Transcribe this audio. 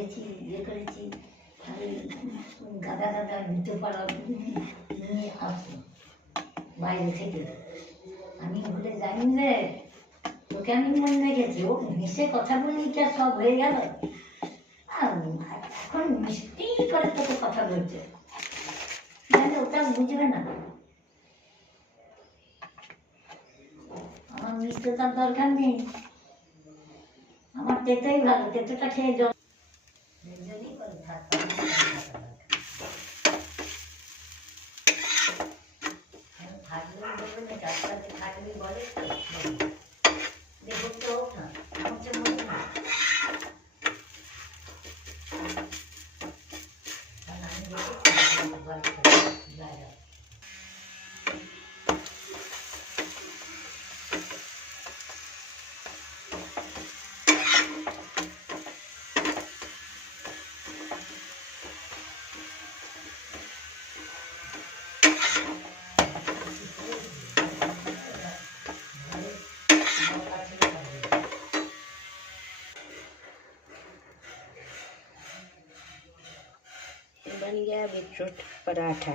বেঁধেছি, ইয়ে করেছি, আমি গাদা গাদা জুতো পাড়া নিয়ে আসতো বাইরে থেকে। আমি ভুলে যাইনি রে, তোকে আমি মনে রেখেছি। ও মিশে কথা বলি কি আর সব হয়ে গেল? এখন মিষ্টি করে তোকে কথা বলছে, নাহলে ওটা বুঝবে না। আমার মিষ্টি তার দরকার নেই, আমার তেতেই ভালো, তেতোটা খেয়ে জল করে থাকতে থাকলেই বলবে না, চারপাশে থাকলেই বলে দেখো তো হোক না, আমার তো মনে না। আমি দেখেছি জায়গা बन गया बीटरूट पराठा।